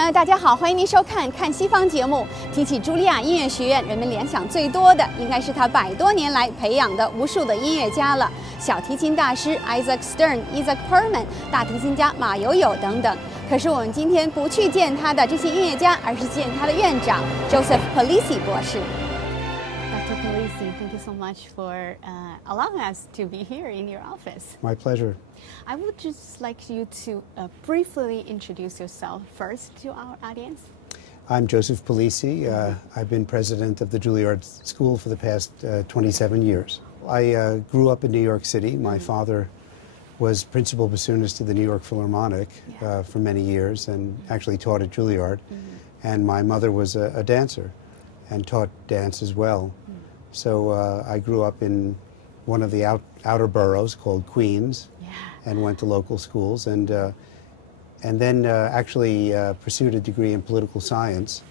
朋友，大家好，欢迎您收看《看西方》节目。提起茱莉亚音乐学院，人们联想最多的应该是她100多年来培养的无数的音乐家了，小提琴大师 Isaac Stern、Isaac Perlman， 大提琴家马友友等等。可是我们今天不去见他的这些音乐家，而是见他的院长 Joseph Polisi 博士。Dr. Polisi, thank you so much for allowing us to be here in your office. My pleasure. I would just like you to briefly introduce yourself first to our audience. I'm Joseph Polisi. I've been president of the Juilliard School for the past 27 years. I grew up in New York City. My father was principal bassoonist to the New York Philharmonic for many years and actually taught at Juilliard. And my mother was a dancer and taught dance as well. So I grew up in one of the outer boroughs called Queens and went to local schools and then actually pursued a degree in political science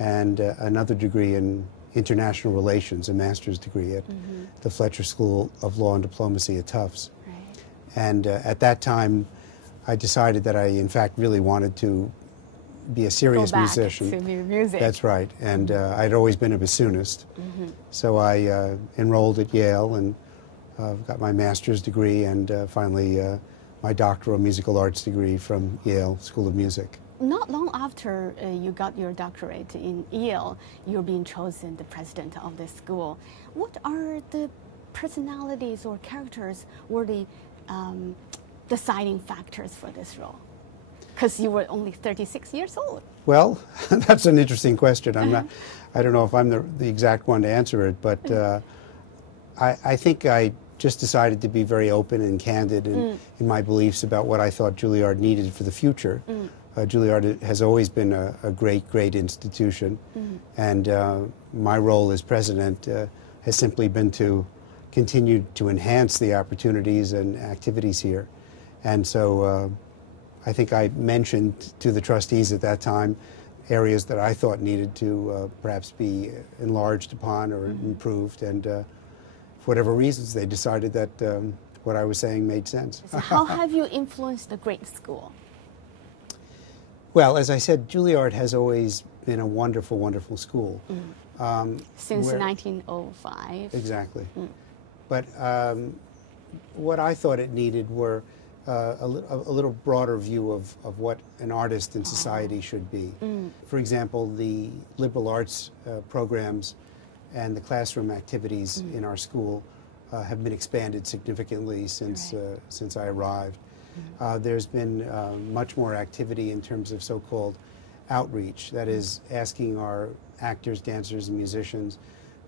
and another degree in international relations, a master's degree at the Fletcher School of Law and Diplomacy at Tufts. And at that time, I decided that I, in fact, really wanted to be a serious musician. To music. That's right. And I'd always been a bassoonist. So I enrolled at Yale and got my master's degree and finally my doctoral musical arts degree from Yale School of Music. Not long after you got your doctorate in Yale, you're being chosen the president of the school. What are the personalities or characters were the deciding factors for this role? Because you were only 36 years old. Well, that's an interesting question. I don't know if I'm the exact one to answer it, but I think I just decided to be very open and candid in my beliefs about what I thought Juilliard needed for the future. Juilliard has always been a great institution, and my role as president has simply been to continue to enhance the opportunities and activities here. And so I think I mentioned to the trustees at that time areas that I thought needed to perhaps be enlarged upon or improved, and for whatever reasons they decided that what I was saying made sense. So how have you influenced the great school? Well, as I said, Juilliard has always been a wonderful, wonderful school. Since 1905. Exactly. But what I thought it needed were a little broader view of what an artist in society should be. For example, the liberal arts programs and the classroom activities in our school have been expanded significantly since I arrived. There's been much more activity in terms of so-called outreach, that is, asking our actors, dancers, and musicians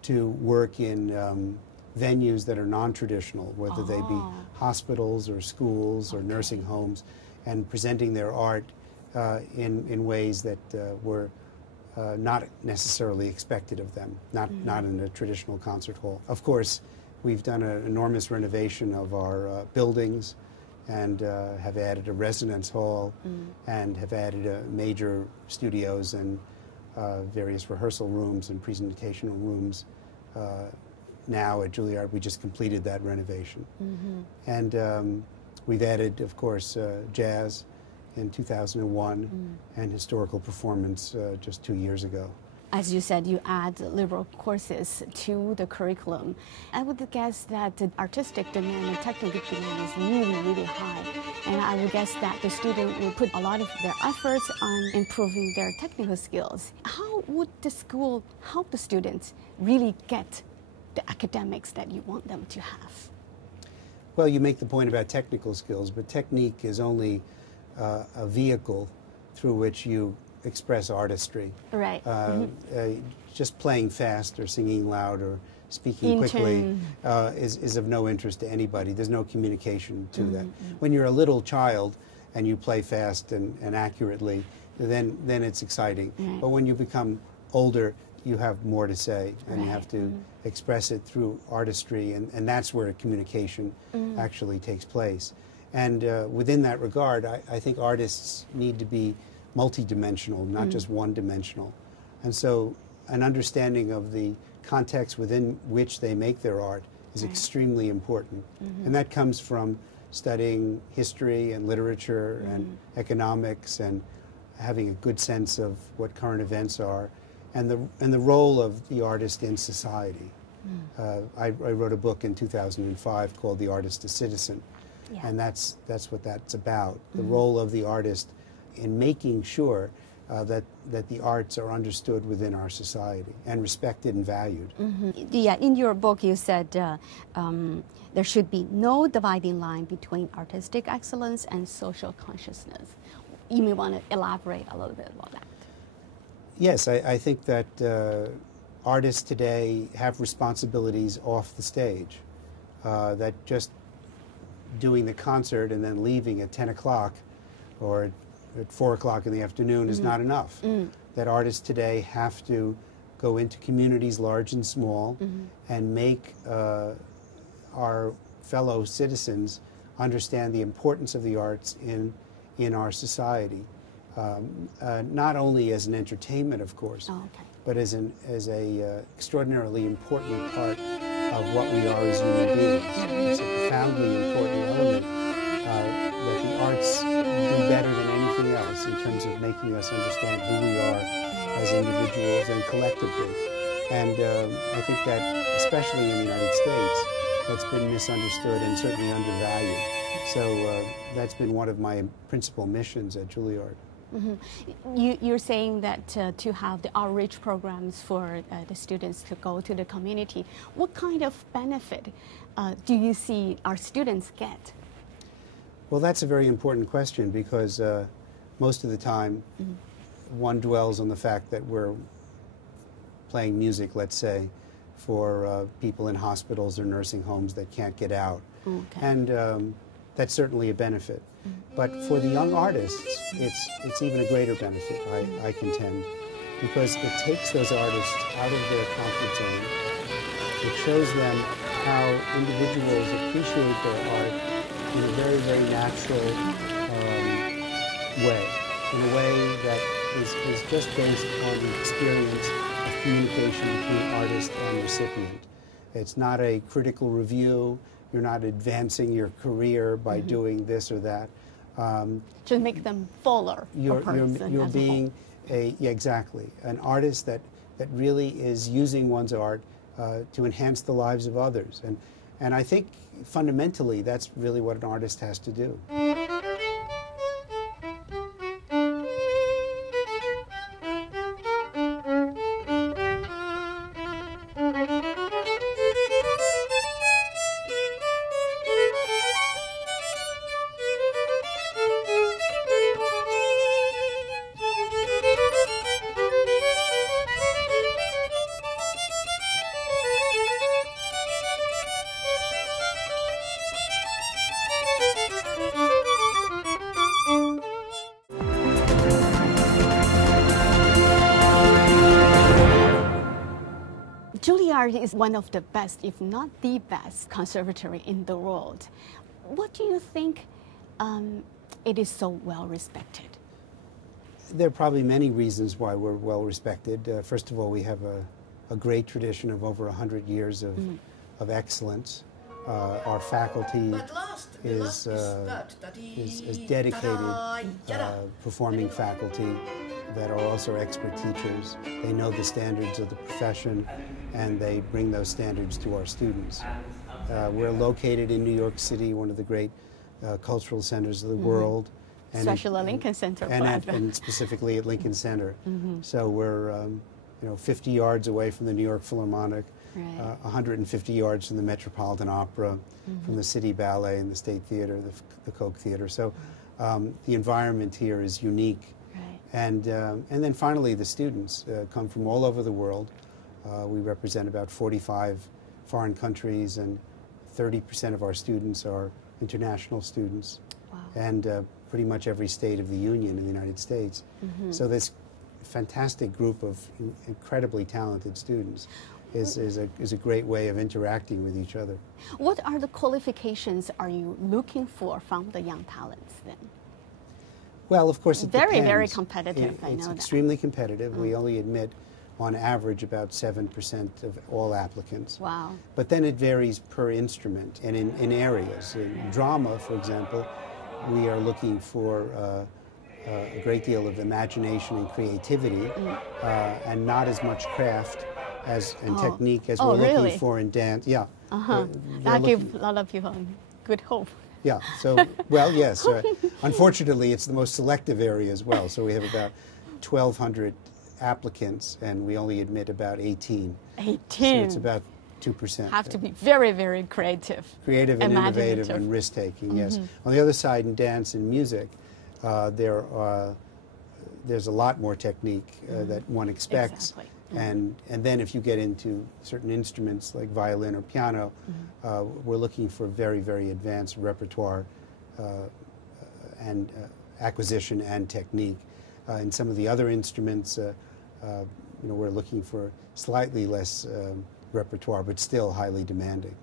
to work in venues that are non-traditional, whether they be hospitals or schools or nursing homes, and presenting their art in ways that were not necessarily expected of them, not in a traditional concert hall. Of course, we've done an enormous renovation of our buildings and have added a residence hall and have added major studios and various rehearsal rooms and presentational rooms. Now at Juilliard, we just completed that renovation. And we've added, of course, jazz in 2001 and historical performance just 2 years ago. As you said, you add liberal courses to the curriculum. I would guess that the artistic demand and technical demand is really, really high. And I would guess that the student will put a lot of their efforts on improving their technical skills. How would the school help the students really get the academics that you want them to have? Well, you make the point about technical skills, but technique is only a vehicle through which you express artistry. Right. Just playing fast or singing loud or speaking quickly is of no interest to anybody. There's no communication to that. When you're a little child and you play fast and accurately, then it's exciting. But when you become older, you have more to say, and you have to express it through artistry, and that's where communication actually takes place. And within that regard, I think artists need to be multidimensional, not just one-dimensional. And so an understanding of the context within which they make their art is extremely important. And that comes from studying history and literature and economics and having a good sense of what current events are, and the role of the artist in society. I wrote a book in 2005 called The Artist as Citizen, and that's what that's about, the role of the artist in making sure that the arts are understood within our society and respected and valued. Yeah, in your book you said there should be no dividing line between artistic excellence and social consciousness. You may want to elaborate a little bit about that. Yes, I think that artists today have responsibilities off the stage, that just doing the concert and then leaving at 10 o'clock or at 4 o'clock in the afternoon is not enough. That artists today have to go into communities large and small and make our fellow citizens understand the importance of the arts in our society. Not only as an entertainment, of course, but as an extraordinarily important part of what we are as human beings. It's a profoundly important element that the arts do better than anything else in terms of making us understand who we are as individuals and collectively. And I think that, especially in the United States, that's been misunderstood and certainly undervalued. So that's been one of my principal missions at Juilliard. You're saying that to have the outreach programs for the students to go to the community, what kind of benefit do you see our students get? Well, that's a very important question because most of the time one dwells on the fact that we're playing music, let's say, for people in hospitals or nursing homes that can't get out. And that's certainly a benefit. But for the young artists, it's even a greater benefit, I contend, because it takes those artists out of their comfort zone. It shows them how individuals appreciate their art in a very, very natural way, in a way that is just based on the experience of communication between artist and recipient. It's not a critical review. You're not advancing your career by doing this or that. To make them fuller. You're being exactly, an artist that really is using one's art to enhance the lives of others. And I think fundamentally that's really what an artist has to do. Juilliard is one of the best, if not the best, conservatory in the world. What do you think it is so well respected? There are probably many reasons why we're well respected. First of all, we have a great tradition of over 100 years of excellence. Our faculty is dedicated performing faculty that are also expert teachers. They know the standards of the profession and they bring those standards to our students. We're located in New York City, one of the great cultural centers of the world. And especially at Lincoln Center. And specifically at Lincoln Center. So we're 50 yards away from the New York Philharmonic, 150 yards from the Metropolitan Opera, from the City Ballet and the State Theater, the Koch Theater. So the environment here is unique. And then finally, the students come from all over the world. We represent about 45 foreign countries, and 30% of our students are international students. And pretty much every state of the Union in the United States. So this fantastic group of incredibly talented students is a great way of interacting with each other. What are the qualifications are you looking for from the young talents then? Well, of course, it depends. Very competitive, I know that. It's extremely competitive. We only admit, on average, about 7% of all applicants. Wow. But then it varies per instrument and in areas. In drama, for example, we are looking for a great deal of imagination and creativity, and not as much craft and technique as we're really? looking for in dance. Yeah. That gives a lot of people good hope. Yeah. So, well, yes. Unfortunately, it's the most selective area as well. So we have about 1,200 applicants, and we only admit about 18. 18. So it's about 2%. Have to be very, very creative. Creative and innovative and risk-taking, yes. On the other side, in dance and music, there's a lot more technique that one expects. Exactly. And then if you get into certain instruments like violin or piano, we're looking for very, very advanced repertoire and acquisition and technique. In some of the other instruments, we're looking for slightly less repertoire, but still highly demanding.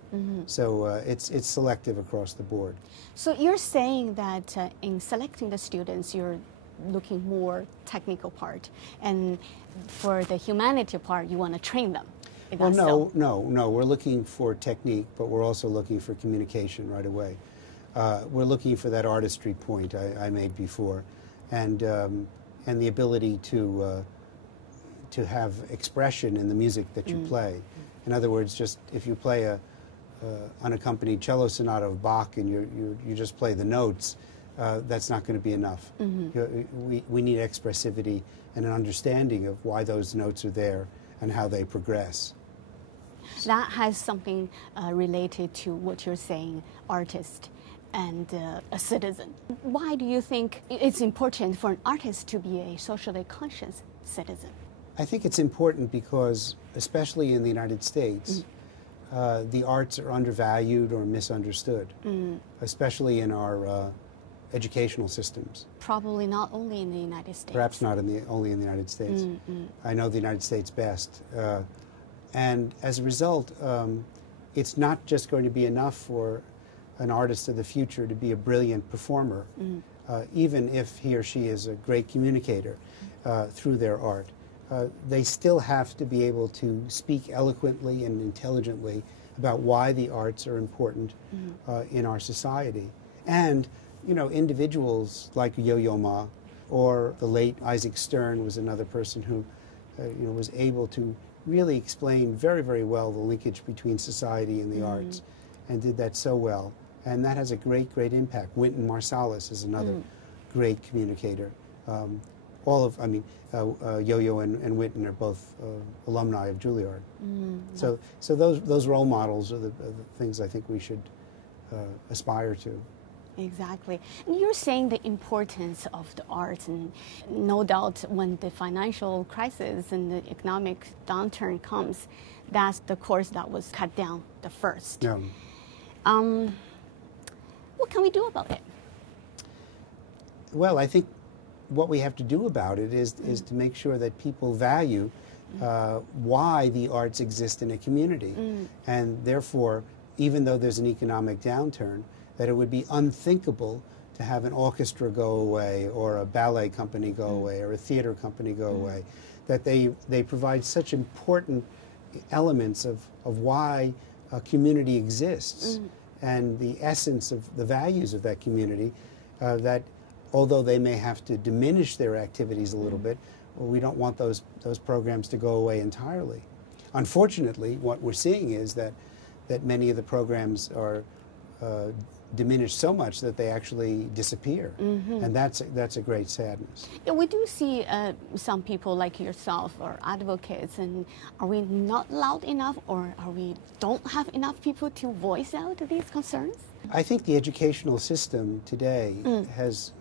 So it's selective across the board. So you're saying that in selecting the students, you're looking more technical part, and for the humanity part, you want to train them. Well, no. We're looking for technique, but we're also looking for communication right away. We're looking for that artistry point I made before, and the ability to have expression in the music that you play. In other words, just if you play a unaccompanied cello sonata of Bach and you just play the notes, that's not going to be enough. We need expressivity and an understanding of why those notes are there and how they progress. That has something related to what you're saying, artist and a citizen. Why do you think it's important for an artist to be a socially conscious citizen? I think it's important because, especially in the United States, the arts are undervalued or misunderstood, especially in our educational systems. Probably not only in the United States. Perhaps not only in the United States. I know the United States best. And as a result, it's not just going to be enough for an artist of the future to be a brilliant performer, even if he or she is a great communicator through their art. They still have to be able to speak eloquently and intelligently about why the arts are important in our society. And, individuals like Yo-Yo Ma or the late Isaac Stern was another person who, was able to really explain very, very well the linkage between society and the arts, and did that so well. And that has a great, great impact. Wynton Marsalis is another great communicator. Yo-Yo and Wynton are both alumni of Juilliard. So those role models are the things I think we should aspire to. Exactly. And you're saying the importance of the arts, and no doubt when the financial crisis and the economic downturn comes, that's the course that was cut down the first. Yeah. What can we do about it? Well, I think what we have to do about it is to make sure that people value why the arts exist in a community. And therefore, even though there's an economic downturn, that it would be unthinkable to have an orchestra go away or a ballet company go away or a theater company go away. That they provide such important elements of why a community exists and the essence of the values of that community, that although they may have to diminish their activities a little bit, well, we don't want those programs to go away entirely. Unfortunately, what we're seeing is that many of the programs are diminished so much that they actually disappear, and that's a great sadness. Yeah, we do see some people like yourself or advocates, and are we not loud enough, or are we don't have enough people to voice out these concerns? I think the educational system today has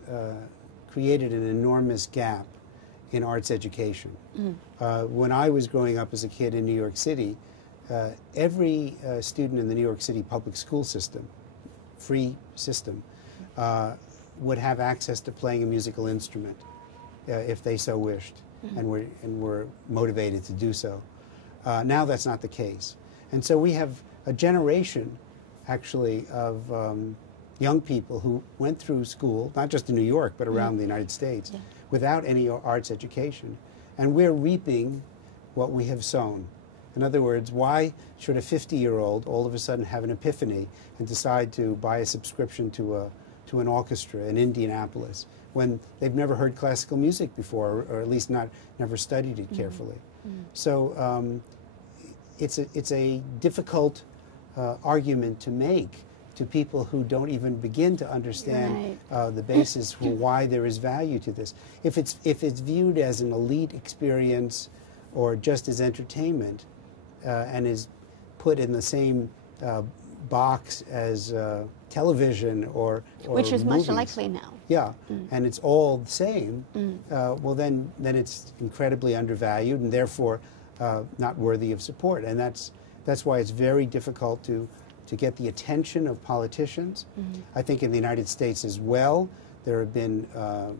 created an enormous gap in arts education. When I was growing up as a kid in New York City, every student in the New York City public school system, free system, would have access to playing a musical instrument if they so wished and were motivated to do so. Now that's not the case. And so we have a generation actually of young people who went through school, not just in New York, but around the United States, without any arts education. And we're reaping what we have sown. In other words, why should a 50-year-old all of a sudden have an epiphany and decide to buy a subscription to to an orchestra in Indianapolis when they've never heard classical music before, or at least never studied it carefully. So it's a difficult argument to make to people who don't even begin to understand the basis for why there is value to this. If it's viewed as an elite experience or just as entertainment and is put in the same box as television or which is movies, much likely now. Yeah, and it's all the same. Well, then it's incredibly undervalued and therefore not worthy of support. And that's why it's very difficult to get the attention of politicians. I think in the United States as well, there have been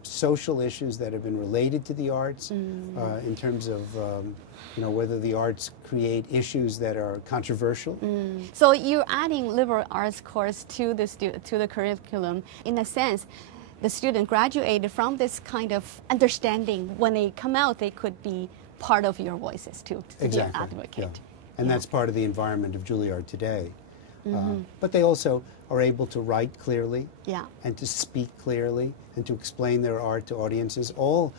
social issues that have been related to the arts in terms of whether the arts create issues that are controversial. So you're adding liberal arts course to the curriculum. In a sense, the student graduated from this kind of understanding. When they come out, they could be part of your voices too, to be an advocate. Yeah. And that's part of the environment of Juilliard today. But they also are able to write clearly and to speak clearly and to explain their art to audiences. All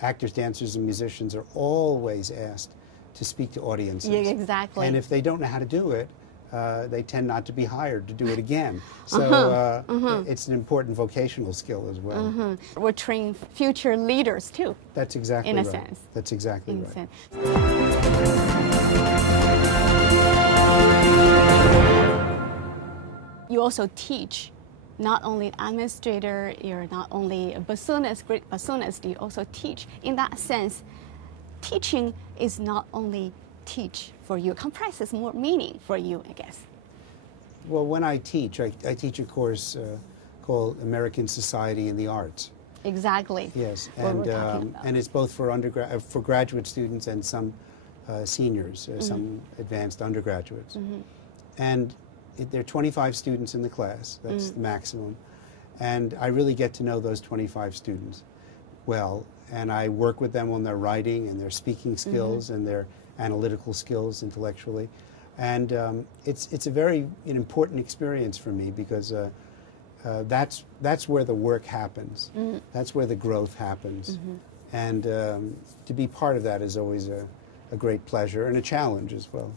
actors, dancers, and musicians are always asked to speak to audiences. Yeah, exactly. And if they don't know how to do it, they tend not to be hired to do it again. So it's an important vocational skill as well. We're training future leaders too. That's exactly right. In a sense. That's exactly right. You also teach, not only administrator, you're not only a bassoonist, great bassoonist, you also teach. In that sense, teaching is not only teach for you, it comprises more meaning for you, I guess. Well, when I teach a course called American Society in the Arts. Exactly. Yes, and it's both for graduate students and some seniors, some advanced undergraduates. And there are 25 students in the class. That's the maximum. And I really get to know those 25 students well. And I work with them on their writing and their speaking skills and their analytical skills intellectually. And it's a very important experience for me because that's where the work happens. That's where the growth happens. And to be part of that is always a great pleasure and a challenge as well.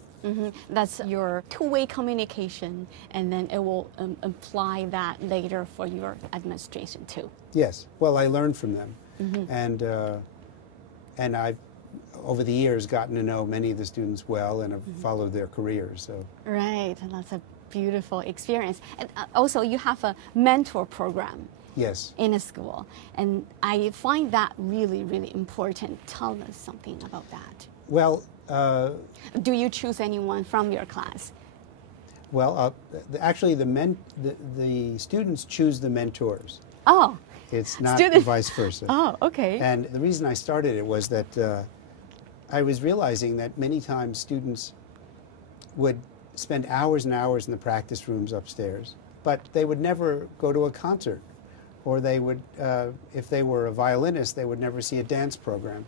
That's your two-way communication, and then it will apply that later for your administration too. Yes. Well, I learned from them, and I've over the years gotten to know many of the students well, and have followed their careers. So right, and that's a beautiful experience. And also, you have a mentor program. Yes. In a school, and I find that really, really important. Tell us something about that. Well. Do you choose anyone from your class? Well, actually, the students choose the mentors. Oh. It's not vice versa. Oh, okay. And the reason I started it was that I was realizing that many times students would spend hours and hours in the practice rooms upstairs, but they would never go to a concert. Or they would, if they were a violinist, they would never see a dance program.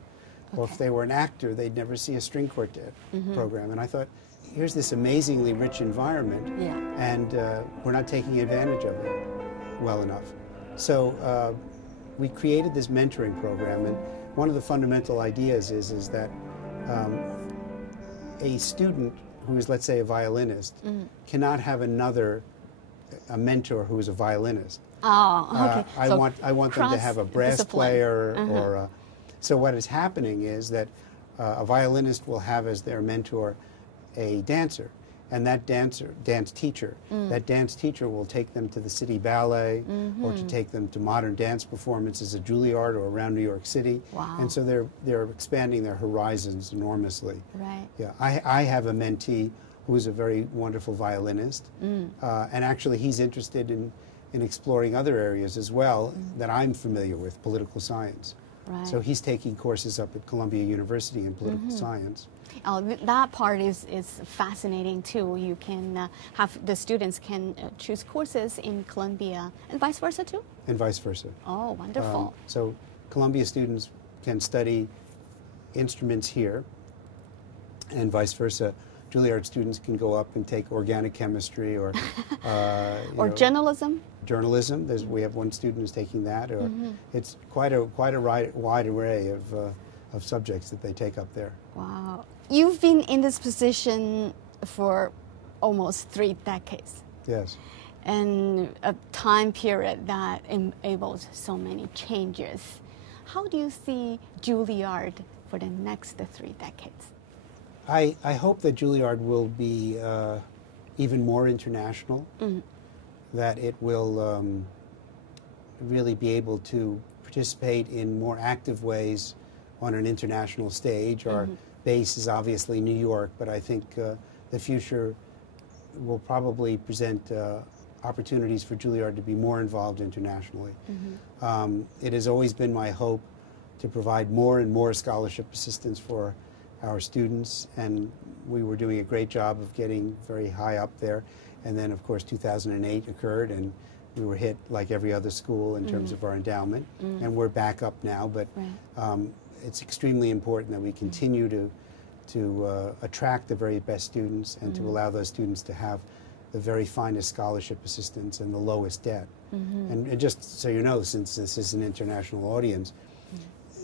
Or if they were an actor, they'd never see a string quartet program. And I thought, here's this amazingly rich environment, and we're not taking advantage of it well enough. So we created this mentoring program, and one of the fundamental ideas is that a student who is, let's say, a violinist cannot have a mentor who is a violinist. Oh, okay. I want them to have a brass player or a... So what is happening is that a violinist will have as their mentor a dancer, and that dance teacher will take them to the city ballet or to take them to modern dance performances at Juilliard or around New York City. Wow. And so they're expanding their horizons enormously. Right. Yeah, I have a mentee who is a very wonderful violinist, and actually he's interested in exploring other areas as well that I'm familiar with, political science. Right. So he's taking courses up at Columbia University in political science. Oh, that part is fascinating too. You can the students can choose courses in Columbia and vice versa too? And vice versa. Oh, wonderful. So Columbia students can study instruments here, and vice versa. Juilliard students can go up and take organic chemistry or or journalism. Journalism. We have one student who's taking that. Or it's quite a wide array of subjects that they take up there. Wow, you've been in this position for almost 3 decades. Yes. And a time period that enables so many changes. How do you see Juilliard for the next 3 decades? I hope that Juilliard will be even more international, that it will really be able to participate in more active ways on an international stage. Our base is obviously New York, but I think the future will probably present opportunities for Juilliard to be more involved internationally. It has always been my hope to provide more and more scholarship assistance for our students, and we were doing a great job of getting very high up there. And then, of course, 2008 occurred, and we were hit like every other school in terms of our endowment, and we're back up now. But it's extremely important that we continue to attract the very best students and to allow those students to have the very finest scholarship assistance and the lowest debt. And just so you know, since this is an international audience,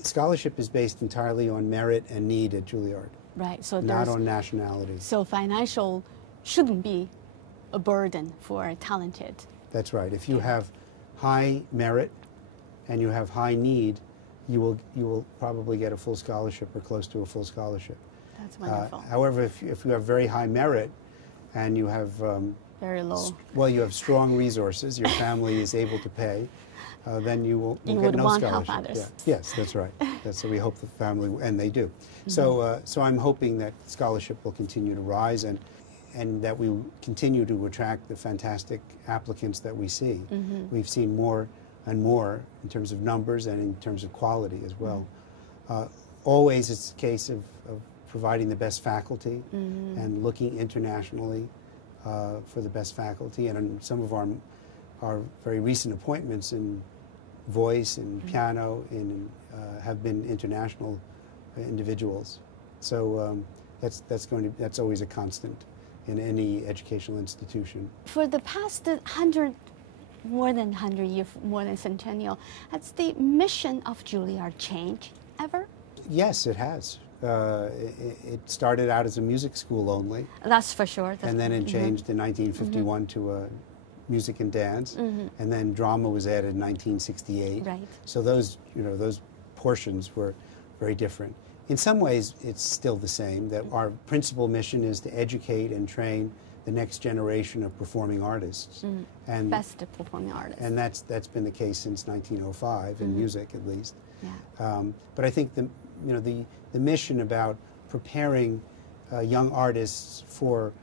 scholarship is based entirely on merit and need at Juilliard. Right, so not on nationality. So financial shouldn't be a burden for talented. That's right. If you have high merit and you have high need, you will probably get a full scholarship or close to a full scholarship. That's wonderful. However, if you have very high merit and you have very low. Well, you have strong resources. Your family is able to pay. Then you will get no scholarship. Help others. Yeah. Yes, that's right. So we hope the family, and they do. So I'm hoping that scholarship will continue to rise, and that we continue to attract the fantastic applicants that we see. We've seen more and more in terms of numbers and in terms of quality as well. Always it's a case of providing the best faculty and looking internationally for the best faculty. And some of our very recent appointments in voice and piano have been international individuals. So that's always a constant in any educational institution. For the past more than 100 years, more than centennial, has the mission of Juilliard changed ever? Yes, it has. It started out as a music school only. That's for sure. And then it changed in 1951 to music and dance, and then drama was added in 1968. Right. So those portions were very different. In some ways, it's still the same, that our principal mission is to educate and train the next generation of performing artists. And best performing artists. And that's been the case since 1905, in music at least. Yeah. But I think the mission about preparing young artists for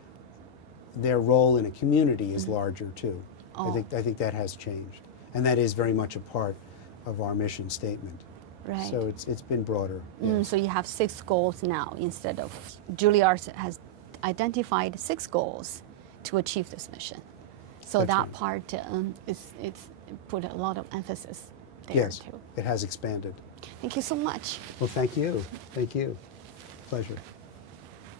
their role in a community is larger too. I think that has changed, and that is very much a part of our mission statement. Right. So it's been broader. So you have 6 goals now instead of Juilliard has identified 6 goals to achieve this mission. So That's that right. part it's put a lot of emphasis there Yes, too. it has expanded. Thank you so much. Well, thank you. Thank you. Pleasure.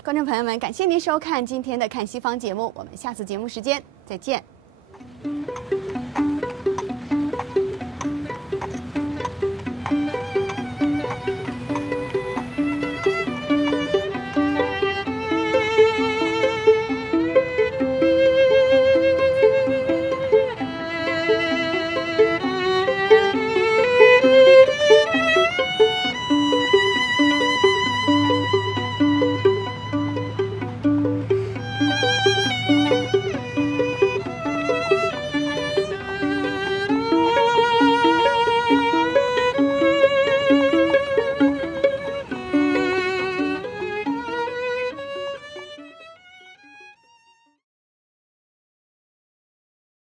观众朋友们，感谢您收看今天的《看西方》节目，我们下次节目时间再见。